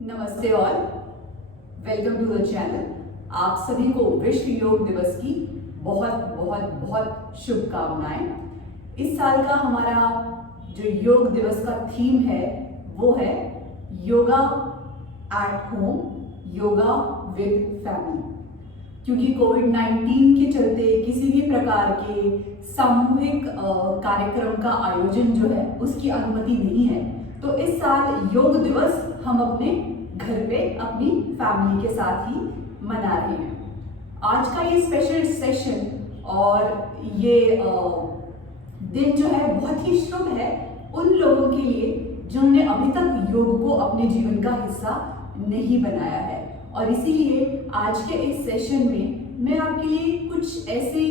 नमस्ते और welcome to the channel. आप सभी को विश्व योग दिवस की बहुत बहुत बहुत शुभकामनाएं। इस साल का हमारा जो योग दिवस का थीम है वो है yoga at home, yoga with family. क्योंकि कोविड-19 के चलते किसी भी प्रकार के सामूहिक कार्यक्रम का आयोजन जो है उसकी अनुमति नहीं है, तो इस साल योग दिवस हम अपने घर पे अपनी फैमिली के साथ ही मना रहे हैं। आज का ये स्पेशल सेशन और ये दिन जो है बहुत ही शुभ है उन लोगों के लिए जिन्होंने अभी तक योग को अपने जीवन का हिस्सा नहीं बनाया है। और इसीलिए आज के इस सेशन में मैं आपके लिए कुछ ऐसे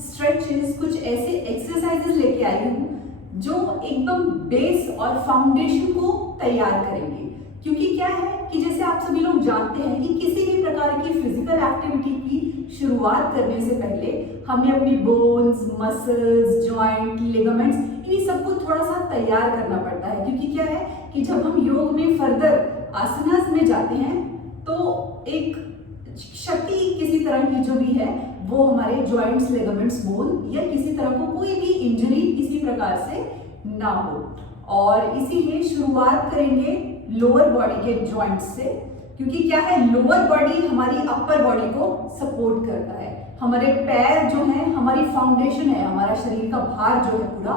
स्ट्रेचेस, कुछ ऐसे एक्सरसाइजेस लेके आई हूँ जो एकदम बेस और फाउंडेशन को तैयार करेंगे। क्योंकि क्या है कि जैसे आप सभी लोग जानते हैं कि किसी भी प्रकार की फिजिकल एक्टिविटी की शुरुआत करने से पहले हमें अपनी बोन्स, मसल्स, जॉइंट, लिगामेंट्स इन्हीं सबको थोड़ा सा तैयार करना पड़ता है। क्योंकि क्या है कि जब हम योग में फर्दर आसनास में जाते हैं तो एक क्षति किसी तरह की जो भी है वो हमारे जॉइंट्स, लिगामेंट्स, बोन या किसी तरह को कोई भी इंजरी किसी प्रकार से ना हो। और इसीलिए शुरुआत करेंगे लोअर बॉडी के जॉइंट्स से। क्योंकि क्या है, लोअर बॉडी हमारी अपर बॉडी को सपोर्ट करता है। हमारे पैर जो है हमारी फाउंडेशन है, हमारा शरीर का भार जो है पूरा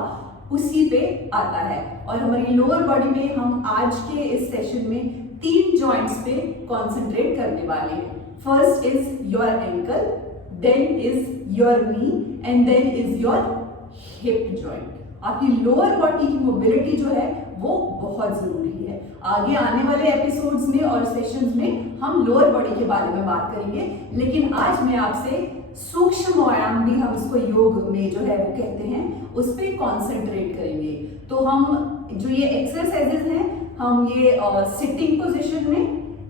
उसी पे आता है। और हमारी लोअर बॉडी में हम आज के इस सेशन में 3 जॉइंट्स पे कॉन्सेंट्रेट करने वाले हैं। First is your ankle, then is your knee and then is your hip joint. आपकी लोअर बॉडी की मोबिलिटी जो है वो बहुत जरूरी है। आगे आने वाले एपिसोड्स में और सेशंस में हम लोअर बॉडी के बारे में बात करेंगे, लेकिन आज मैं आपसे सूक्ष्म व्यायाम भी हम इसको योग में जो है वो कहते हैं उस पर कॉन्सेंट्रेट करेंगे। तो हम जो ये एक्सरसाइजेस हैं हम ये सिटिंग पोजीशन में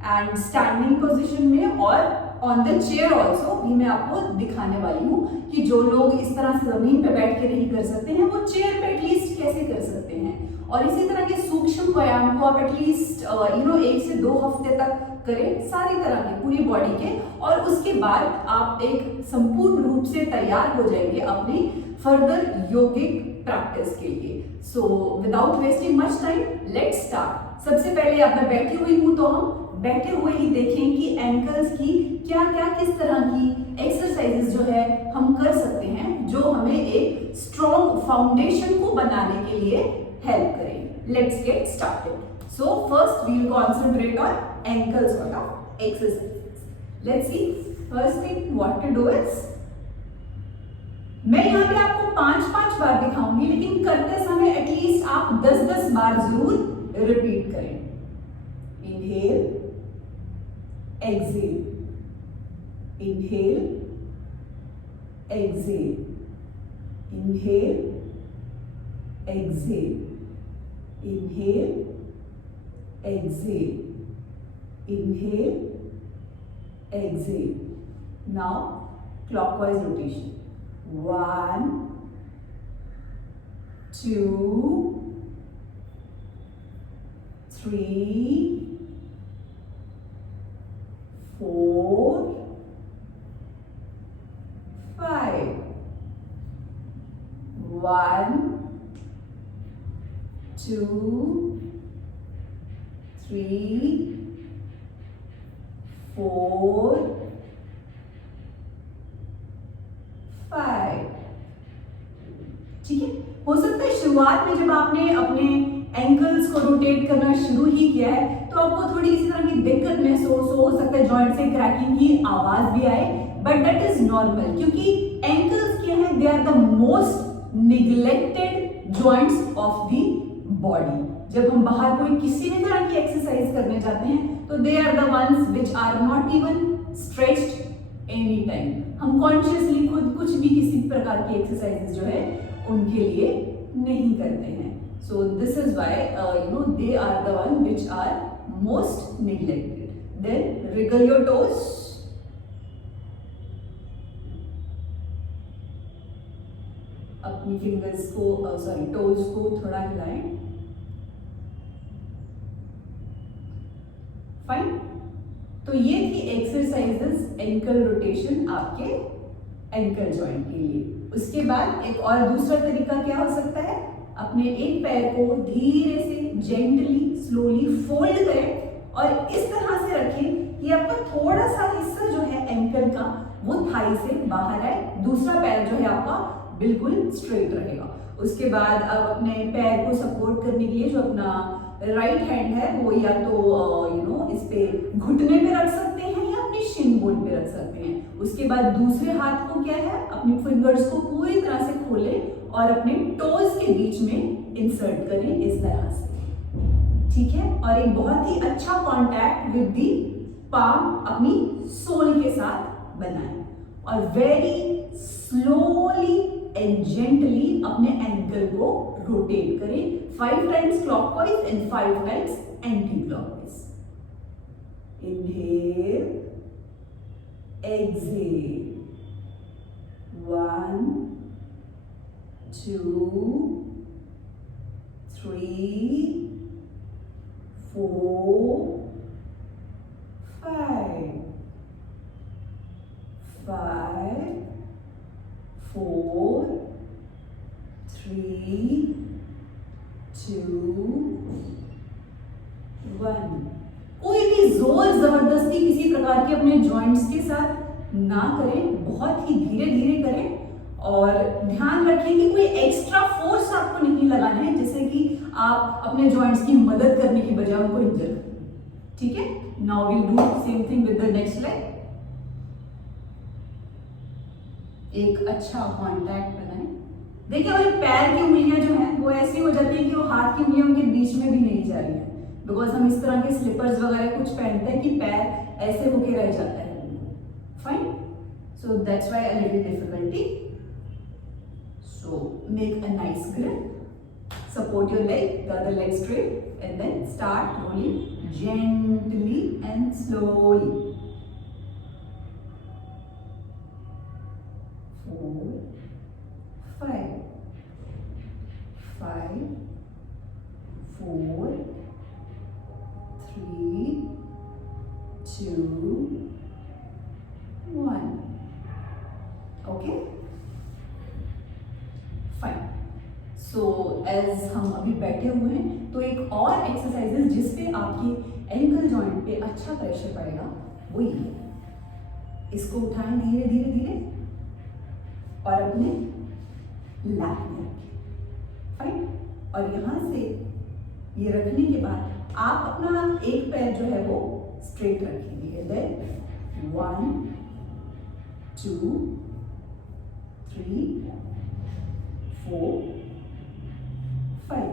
एंड स्टैंडिंग पोजीशन में और ऑन द चेयर ऑल्सो भी मैं आपको दिखाने वाली हूँ कि जो लोग इस तरह से जमीन पे बैठ के नहीं कर सकते हैं वो चेयर पे एटलीस्ट कैसे कर सकते हैं। और इसी तरह के सूक्ष्म व्यायाम को आप एटलीस्ट 1 से 2 हफ्ते तक करें, सारी तरह के पूरी बॉडी के, और उसके बाद आप एक संपूर्ण रूप से तैयार हो जाएंगे अपनी फर्दर योगिक प्रैक्टिस के लिए। So without wasting much time, let's start. सबसे पहले अब मैं बैठी हुई हूँ तो हम बैठे हुए ही देखें कि एंकल्स की क्या क्या किस तरह की एक्सरसाइजेस जो है हम कर सकते हैं जो हमें एक स्ट्रॉन्ग फाउंडेशन को बनाने के लिए हेल्प करें। Let's get started. So first we will concentrate on ankles sort of exercises. Let's see. First thing what to do is, मैं यहाँ पे आपको 5-5 बार दिखाऊंगी, लेकिन करते समय एटलीस्ट आप 10-10 बार जरूर रिपीट करें। Inhale, exhale, inhale, exhale, inhale, exhale, inhale, exhale, inhale, exhale. Now clockwise rotation. 1, 2, 3, 4, 5. 1, 2, 3, 4, 5. ठीक है। हो सकता है शुरुआत में जब आपने अपने एंकल्स को रोटेट करना शुरू ही किया है तो आपको थोड़ी इसी तरह की दिक्कत महसूस हो सकता है, जॉइंट से क्रैकिंग की आवाज भी आए, बट दैट इज नॉर्मल। क्योंकि एंकल्स क्या है, they are the most neglected joints of the body. जब हम बाहर कोई किसी भी तरह की एक्सरसाइज करने जाते हैं तो they are the ones which are not even stretched any time. हम कॉन्शियसली खुद कुछ भी किसी प्रकार की एक्सरसाइजेस जो है उनके लिए नहीं करते हैं। So this is why they are the one which are most neglected. Then wriggle your toes. अपनी फिंगर्स को टोज को थोड़ा हिलाएं। फाइन। तो ये थी एक्सरसाइजेस एंकल रोटेशन आपके एंकल जॉइंट के लिए। उसके बाद एक और दूसरा तरीका क्या हो सकता है, अपने एक पैर को धीरे से जेंटली स्लोली फोल्ड करें और इस तरह से रखें कि आपका थोड़ा सा हिस्सा जो है एंकल का वो थाई से बाहर आए, दूसरा पैर जो है आपका बिल्कुल स्ट्रेट रहेगा। उसके बाद आप अपने पैर को सपोर्ट करने के लिए जो अपना राइट हैंड है वो या तो इस पे घुटने पे रख सकते हैं या अपने शिन बोन पे रख सकते हैं। उसके बाद दूसरे हाथ को क्या है, अपनी फिंगर्स को पूरी तरह से खोलें और अपने टोज के बीच में इंसर्ट करें इस तरह से, ठीक है। और एक बहुत ही अच्छा कांटेक्ट विद दी पाम अपनी सोल के साथ बनाएं और वेरी स्लोली एंड जेंटली अपने एंकल को रोटेट करें 5 times clockwise and 5 times anti clockwise. Inhale, exhale, 1 2 3 4 5 5 4 3 2 1। कोई भी जोर जबरदस्ती किसी प्रकार के अपने जॉइंट्स के साथ ना करें, बहुत ही धीरे धीरे करें और ध्यान रखें कि कोई एक्स्ट्रा फोर्स आपको नहीं लगाना है जिससे कि आप अपने जॉइंट्स की मदद करने की बजाय उनको इंजर करें, ठीक है। Now will do same thing with the next leg. एक अच्छा कांटेक्ट बनाएं। देखिए हमारे पैर की उंगलियां जो हैं वो ऐसी हो जाती है कि वो हाथ की उंगलियों के बीच में भी नहीं जा रही है, बिकॉज हम इस तरह के स्लीपर्स वगैरह कुछ पहनते हैं कि पैर ऐसे होके रह जाता है। Fine, so that's why a little difficulty. So make a nice grip, support your leg, the other leg straight and then start rolling gently and slowly. 4 5 5 4 3 2 1। Okay fine. So as हम अभी बैठे हुए हैं तो एक और एक्सरसाइजेस जिसपे आपके एंकल जॉइंट पे अच्छा प्रेशर पड़ेगा वो ये है। इसको उठाएं धीरे धीरे धीरे और अपने लैप में रखें, फाइन। और यहां से ये रखने के बाद आप अपना एक पैर जो है वो स्ट्रेट रखेंगे। देन 1 2 3 4 5।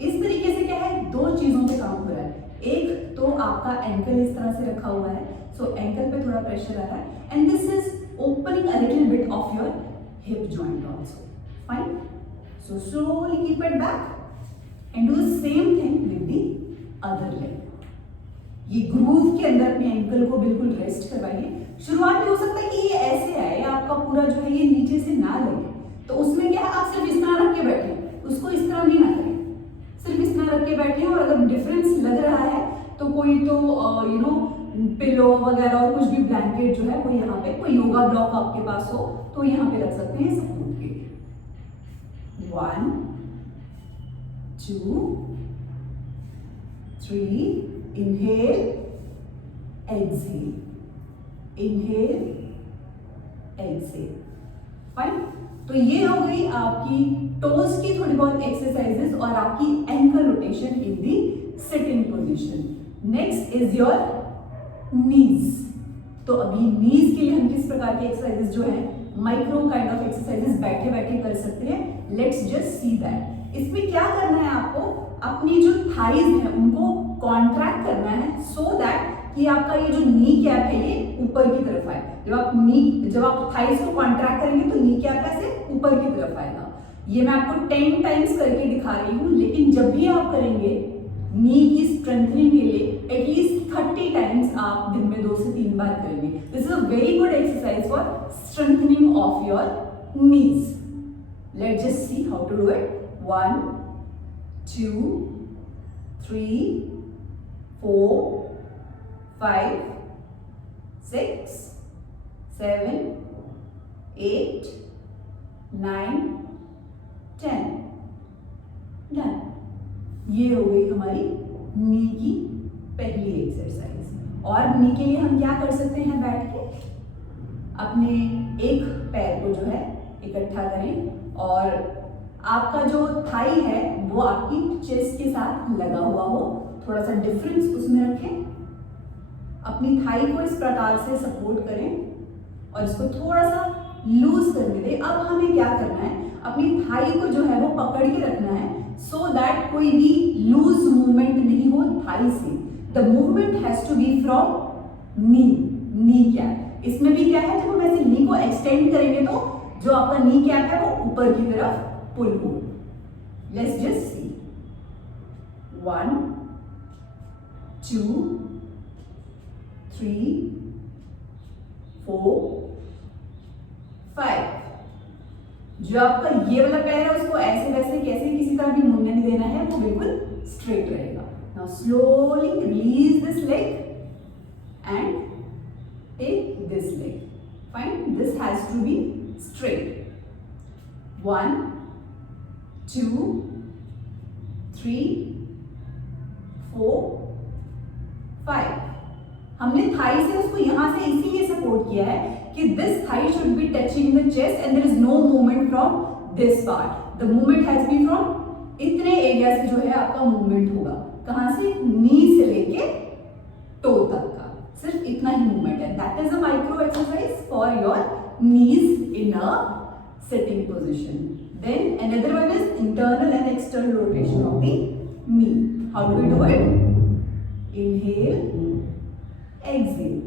इस तरीके से क्या है, दो चीजों पे काम हो रहा है। एक तो आपका एंकल इस तरह से रखा हुआ है, सो एंकल पे थोड़ा प्रेशर आ रहा है and this is opening a little bit of your hip joint also. Fine. So slowly keep it back and do the same thing with the other leg. ये ग्रूव के अंदर अपने एंकल को बिल्कुल रेस्ट करवाइए। शुरुआत में हो सकता है कि ये ऐसे आए, आपका पूरा जो है ये नीचे से ना लगे, तो उसमें क्या है आप सिर्फ इस तरह रख के बैठे, उसको इस तरह भी ना करें, सिर्फ इस तरह रख के बैठे। और अगर डिफरेंस लग रहा है तो कोई तो पिलो वगैरह और कुछ भी ब्लैंकेट जो है वो यहाँ पे, कोई योगा ब्लॉक आपके पास हो तो यहाँ पे रख सकते हैं सपोर्ट के लिए। 1 2 3 inhale exhale, inhale exhale. Fine. तो ये हो गई आपकी टोज की थोड़ी बहुत एक्सरसाइजेस और आपकी ankle rotation in the sitting position. Next is your knees. तो अभी नीज के लिए हम किस प्रकार की एक्सरसाइजेस जो है माइक्रो काइंड ऑफ एक्सरसाइजेस बैठे बैठे कर सकते हैं। Let's just see that. इसमें क्या करना है आपको, अपनी जो थाइज है उनको कॉन्ट्रैक्ट करना है सो दैट कि आपका ये जो नी कैप है ये ऊपर की तरफ आए। जब आप थाइज को कॉन्ट्रैक्ट करेंगे तो नी कैप ऐसे ऊपर की तरफ आएगा। ये मैं आपको 10 टाइम्स करके दिखा रही हूँ, लेकिन जब भी आप करेंगे नी की स्ट्रेंथनिंग के लिए एटलीस्ट 30 टाइम्स आप दिन में 2 से 3 बार करेंगे। This is a very good exercise for strengthening of your knees. Let's just see how to do it. 1 2 3 4 5, 6, 7, 8, 9, 10. Done. ये हो गई हमारी नी की पहली एक्सरसाइज। और नी के लिए हम क्या कर सकते हैं, बैठ के अपने एक पैर को जो है इकट्ठा करें और आपका जो थाई है वो आपकी चेस्ट के साथ लगा हुआ हो, थोड़ा सा डिफरेंस उसमें रखें। अपनी थाई को इस प्रकार से सपोर्ट करें और इसको थोड़ा सा लूज करने दें। अब हमें क्या करना है, अपनी थाई को जो है वो पकड़ के रखना है सो दैट कोई भी लूज मूवमेंट नहीं हो थाई से। The movement has to be from knee. Knee cap इसमें भी क्या है, जब हम ऐसे नी को एक्सटेंड करेंगे तो जो आपका नी कैप है वो ऊपर की तरफ पुल हो। लेट्स जस्ट सी। 1, 2, 3, 4, 5। जो आपका ये वाला पैर है उसको ऐसे वैसे कैसे किसी तरह भी मुड़ने नहीं देना है, वो बिल्कुल स्ट्रेट रहेगा। Now slowly release this leg and take this leg. Fine, this has to be straight. 1, 2, 3, 4, 5। हमने थाई से उसको यहां से इसीलिए सपोर्ट किया है कि this thigh should be touching the chest and there is no movement from this part. The movement has be from इतने एरिया से जो है आपका मूवमेंट होगा। कहां से, नी से लेके टो तक का सिर्फ इतना ही मूवमेंट है। That is a micro exercise for your knees in a sitting position. Then another one is internal and external rotation of the knee. How do we do it? Inhale, exhale.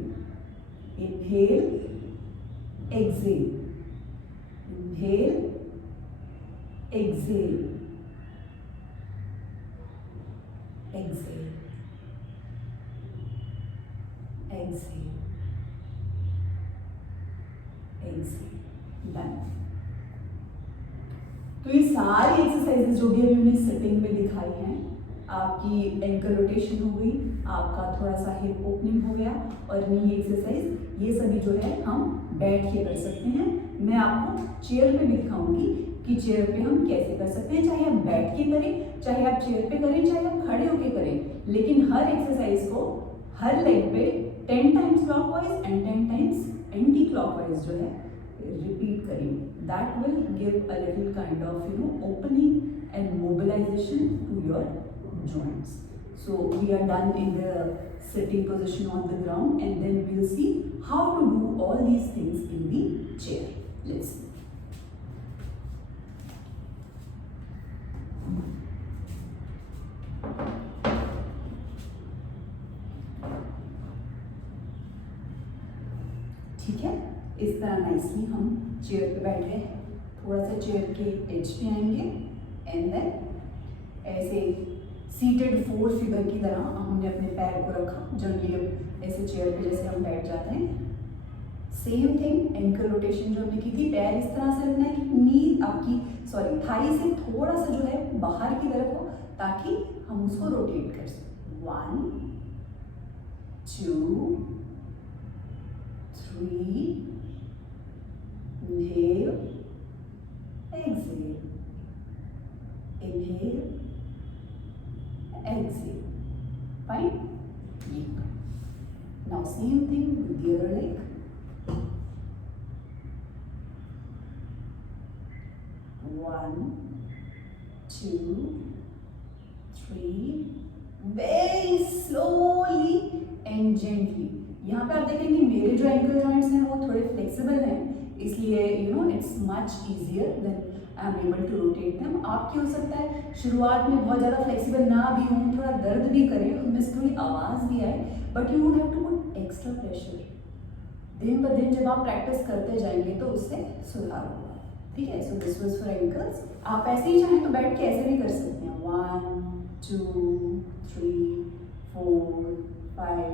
Inhale, exhale. Inhale, exhale. Exhale. Exhale. Done. तो ये सारी exercises जो भी अभी हमने setting में दिखाई हैं, आपकी एंकल रोटेशन हो गई, आपका थोड़ा सा हिप ओपनिंग हो गया और नी एक्सरसाइज, ये सभी जो है हम बैठ के कर सकते हैं। मैं आपको चेयर पे भी दिखाऊंगी कि चेयर पे हम कैसे कर सकते हैं, चाहे आप बैठ के करें, चाहे आप चेयर पे करें, चाहे आप खड़े होके करें, लेकिन हर एक्सरसाइज को हर लेग पे 10 times clockwise and 10 times anti clockwise जो है रिपीट करेंगे। That will give a little kind of opening and mobilization to your joints. So we are done in the sitting position on the ground, and then we'll see how to do all these things in the chair. Let's see. ठीक है, इस तरह nicely हम chair पे बैठ गए। थोड़ा सा चेयर के एज पे आएंगे एंड देन ऐसे सीटेड 4 फिगर की तरह हमने अपने पैर को रखा। जनरली ऐसे चेयर पे जैसे हम बैठ जाते हैं, सेम थिंग एंकल रोटेशन जो हमने की थी, पैर इस तरह से रखना है कि नी आपकी थाई से थोड़ा सा जो है बाहर की तरफ हो, ताकि हम उसको रोटेट कर सकें। 1, 2, 3, inhale, exhale, inhale, exhale. Fine? Yeah. Now same thing with the other leg. 1, 2, 3. Very slowly and gently. यहाँ पे आप देखेंगे मेरे जो एंकल जॉइंट्स हैं वो थोड़े फ्लेक्सिबल हैं, इसलिए it's much easier than I am able to rotate them. आपकी हो सकता है शुरुआत में बहुत ज़्यादा फ्लेक्सिबल ना भी हो, थोड़ा दर्द भी करे, उनमें से थोड़ी आवाज़ भी आए, but you would have to put extra pressure. दिन ब दिन जब आप प्रैक्टिस करते जाएंगे तो उससे सुधार होगा। ठीक है, so this was for ankles. आप ऐसे ही चाहें तो बैठ के ऐसे भी कर सकते हैं। 1, 2, 3, 4, 5,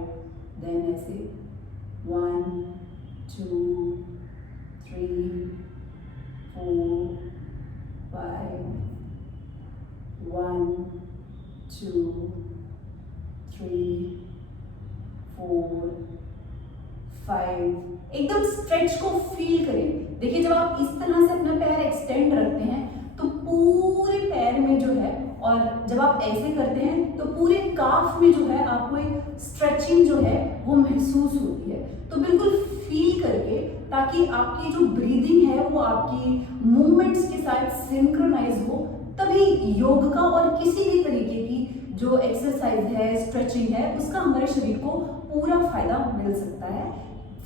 देन ऐसे 1, 2, 3, 4, 5, 1, 2, 3, 4, 5, एकदम स्ट्रेच को फील करें। देखिए जब आप इस तरह से अपना पैर एक्सटेंड रखते हैं तो पूरे पैर में जो है, और जब आप ऐसे करते हैं तो पूरे काफ में जो है आपको एक स्ट्रेचिंग जो है वो महसूस होती है। तो बिल्कुल फील करके, ताकि आपकी जो ब्रीदिंग है वो आपकी मूवमेंट्स के साथ सिंक्रोनाइज हो, तभी योग का और किसी भी तरीके की जो एक्सरसाइज है, स्ट्रेचिंग है, उसका हमारे शरीर को पूरा फायदा मिल सकता है।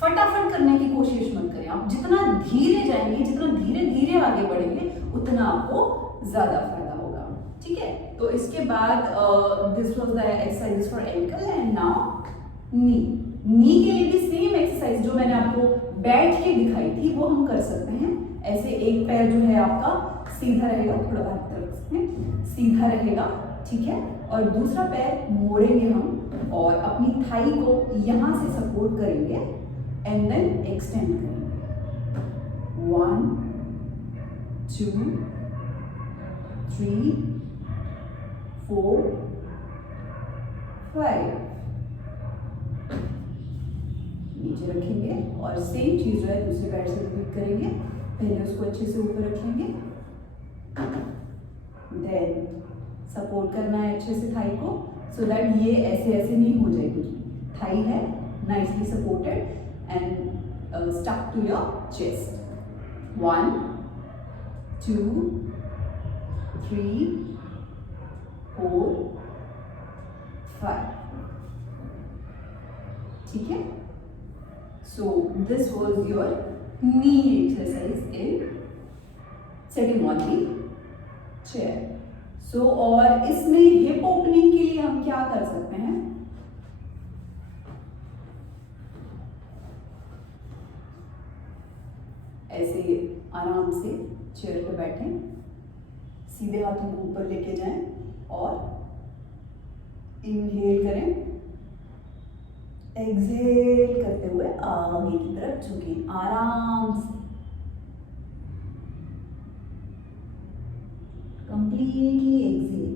फटाफट करने की कोशिश मत करें आप, जितना धीरे जाएंगे, जितना धीरे धीरे आगे बढ़ेंगे, उतना आपको ज्यादा फायदा होगा। ठीक है, तो इसके बाद this was the exercise for ankle and now knee. Knee के लिए भी सेम एक्सरसाइज जो मैंने आपको बैठ के दिखाई थी वो हम कर सकते हैं। ऐसे एक पैर जो है आपका सीधा रहेगा, थोड़ा बाहर की तरफ से सीधा रहेगा, ठीक है, और दूसरा पैर मोड़ेंगे हम और अपनी थाई को यहां से सपोर्ट करेंगे एंड देन एक्सटेंड करेंगे। 1 2 3 4 5, नीचे रखेंगे और सेम चीज जो है दूसरे पैर से रिपीट करेंगे। पहले उसको अच्छे से ऊपर रखेंगे, देन सपोर्ट करना है अच्छे से थाई को, सो दैट ये ऐसे ऐसे नहीं हो जाएगी। थाई है nicely supported and stuck to your chest. 1 2 3 4 5, ठीक है। So this was your knee exercise in sitting on the chair. So और इसमें हिप ओपनिंग के लिए हम क्या कर सकते हैं? ऐसे आराम से चेयर पे बैठें, सीधे हाथों को ऊपर लेके जाएं और इनहेल करें, एक्सहेल करते हुए आगे की तरफ झुकें आराम से, कंप्लीटली एक्सहेल।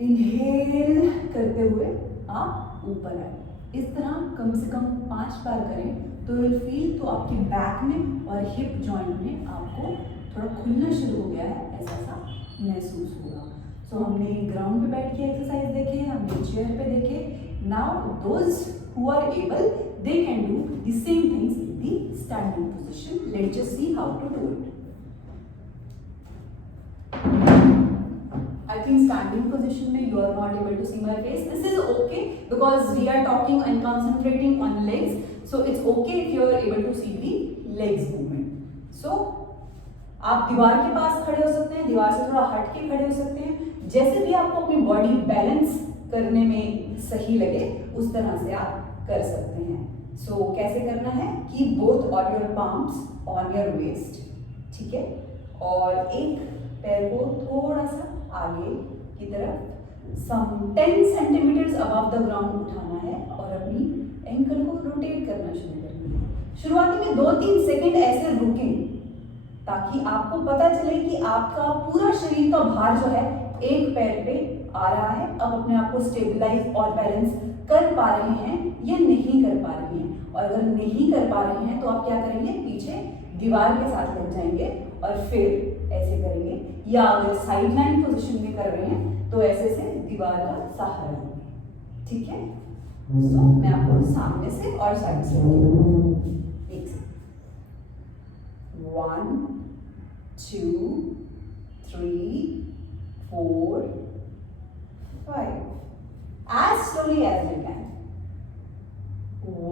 इनहेल करते हुए आप ऊपर आए। इस तरह कम से कम 5 बार करें तो विल फील, तो आपकी बैक में और हिप जॉइंट में आपको थोड़ा खुलना शुरू हो गया है, ऐसा सा महसूस होगा। सो हमने ग्राउंड पे बैठ के एक्सरसाइज देखे, हमने चेयर पे देखे। Now those who are able they can do the same things in the standing position. Let's just see how to do it. I think standing position में you are not able to see my face. This is okay because we are talking and concentrating on legs. So it's okay if you are able to see the legs movement. So आप दीवार के पास खड़े हो सकते हैं, दीवार से थोड़ा हट के खड़े हो सकते हैं, जैसे भी आपको अपनी बॉडी बैलेंस करने में सही लगे उस तरह से आप कर सकते हैं। So कैसे करना है कि both of your palms on your waist, ठीक है, और एक पैर को थोड़ा सा आगे की तरफ सम 10 सेंटीमीटर्स अबव द ग्राउंड उठाना है और अपनी एंकल को रोटेट करना शुरू करना है। शुरुआती में 2-3 सेकंड ऐसे रुकें ताकि आपको पता चले कि आपका पूरा शरीर का भार जो है एक पैर पे आ रहा है। अब अपने आप को स्टेबलाइज और बैलेंस कर पा रहे हैं या नहीं कर पा रहे हैं, और अगर नहीं कर पा रहे हैं तो आप क्या करेंगे, पीछे दीवार के साथ लग जाएंगे और फिर ऐसे करेंगे, या अगर साइड लाइन पोजिशन में कर रहे हैं तो ऐसे से दीवार का सहारा लेंगे, ठीक है। तो मैं आपको सामने से और साइड से एक से 1 2 3 4 5 as slowly as you can।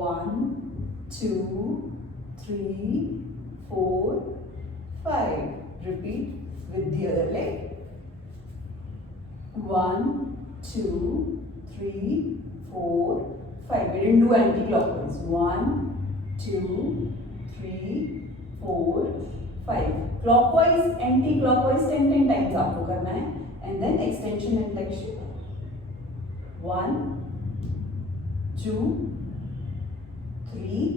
1 2 3 4 5। Repeat with the other leg। 1 2 3 4 5। We didn't do anti-clockwise। 1 2 3 4 5। Clockwise, anti-clockwise 10 times आपको करना है, and then extension and flexion। 1 2 3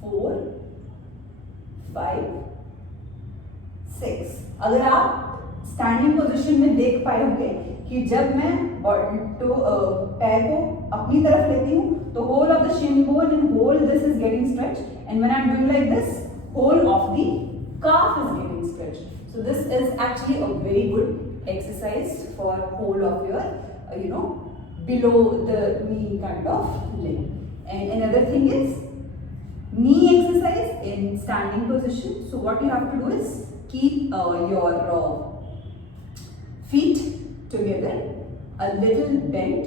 4 5 6। अगर आप स्टैंडिंग पोजीशन में देख पाए होंगे कि जब मैं पैर को अपनी तरफ लेती हूँ तो whole of the shin bone and whole this is getting stretched, and when I'm doing like this, whole of the calf is getting stretched. So this is actually a very good exercise for whole of your below the knee kind of leg. And another thing is knee exercise in standing position. So what you have to do is keep your feet together, a little bent.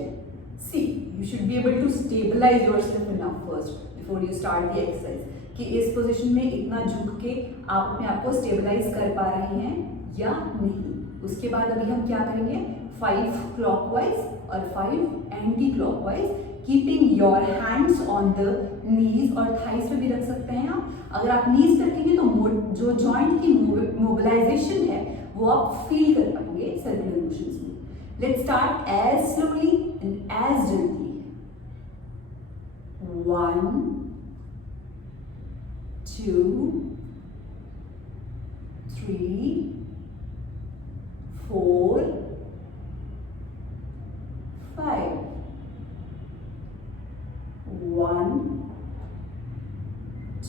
See, you should be able to stabilize yourself enough first before you start the exercise. कि इस position में इतना झुक के आप अपने आप को स्टेबलाइज कर पा रहे हैं या नहीं. उसके बाद अभी हम क्या करेंगे, 5 क्लॉकवाइज और 5 anti clockwise, keeping your hands on the knees, और थाइस पे भी रख सकते हैं आप. अगर आप नीज पे रखेंगे तो जो जॉइंट की मोबिलाइजेशन है वो आप फील कर पाएंगे सर्कुलर मोशंस में. Let's start as slowly and as gently. 1 2 3 4 5. 1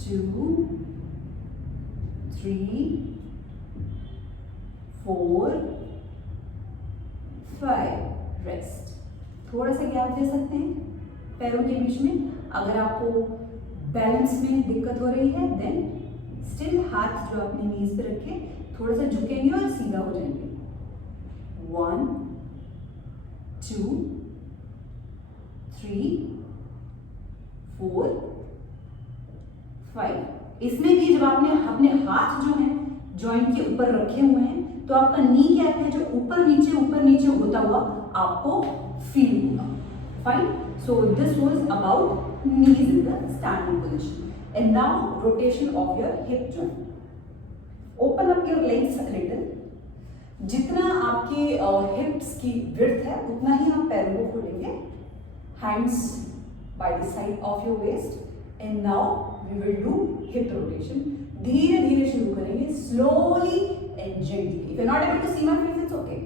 2 3 4 5. Rest. थोड़ा सा गैप दे सकते हैं पैरों के बीच में. अगर आपको बैलेंस में दिक्कत हो रही है देन स्टिल हाथ जो अपने नीज पे रखे थोड़ा सा झुकेंगे और सीधा हो जाएंगे. 1 2 3 4 5. इसमें भी जब आपने अपने हाथ जो है जॉइंट के ऊपर रखे हुए हैं तो आपका नी कैप है जो ऊपर नीचे होता हुआ आपको फील होगा. Fine. So this was about knees in the standing position. And now rotation of your hip joint. Open up your legs a little. जितना आपके hips की width है उतना ही आप पैरों को खोलेंगे. Hands by the side of your waist. And now we will do hip rotation. धीरे धीरे शुरू करेंगे, slowly and gently. If you're not able to see my face, it's okay.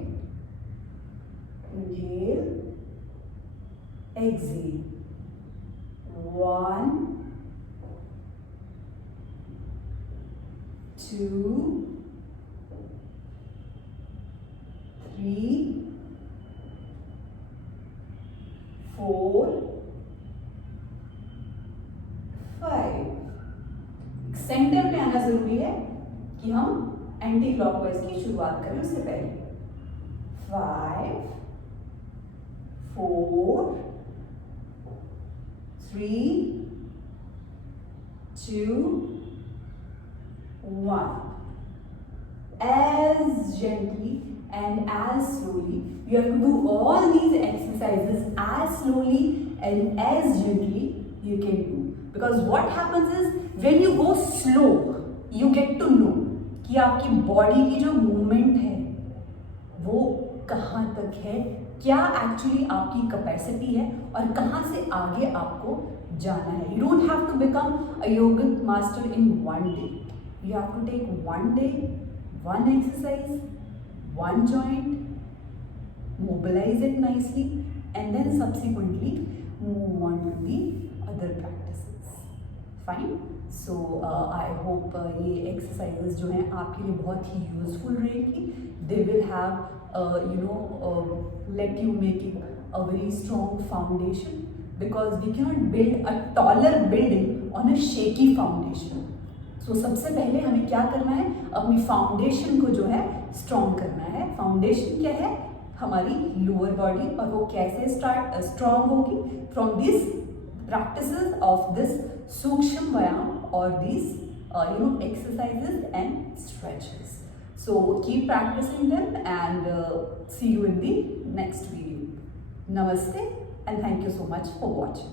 Inhale, exhale. 1 2 3 4 5. Centre पे आना जरूरी है कि हम एंटी क्लॉकवाइज की शुरुआत करें उससे पहले. 5 4 3 2 1. As gently and as slowly. You have to do all these exercises as slowly and as gently you can do. Because what happens is when you go slow, you get to know कि आपकी body की जो movement है वो कहाँ तक है, क्या एक्चुअली आपकी कैपेसिटी है और कहाँ से आगे आपको जाना है. You don't have to become a yogic master in one day. You have to take one day, one exercise, one joint, mobilize it nicely, and then subsequently move on to the other practices. Fine. So I hope ये exercises जो हैं आपके लिए बहुत ही useful रहेंगी. They will have let you making a very strong foundation, because we cannot build a taller building on a shaky foundation. So सबसे पहले हमें क्या करना है, अपनी फाउंडेशन को जो है स्ट्रॉन्ग करना है. फाउंडेशन क्या है, हमारी लोअर बॉडी, और वो कैसे स्ट्रॉन्ग होगी, from this practices of this सूक्ष्म व्यायाम और this exercises and stretches. So keep practicing them and see you in the next video. Namaste and thank you so much for watching.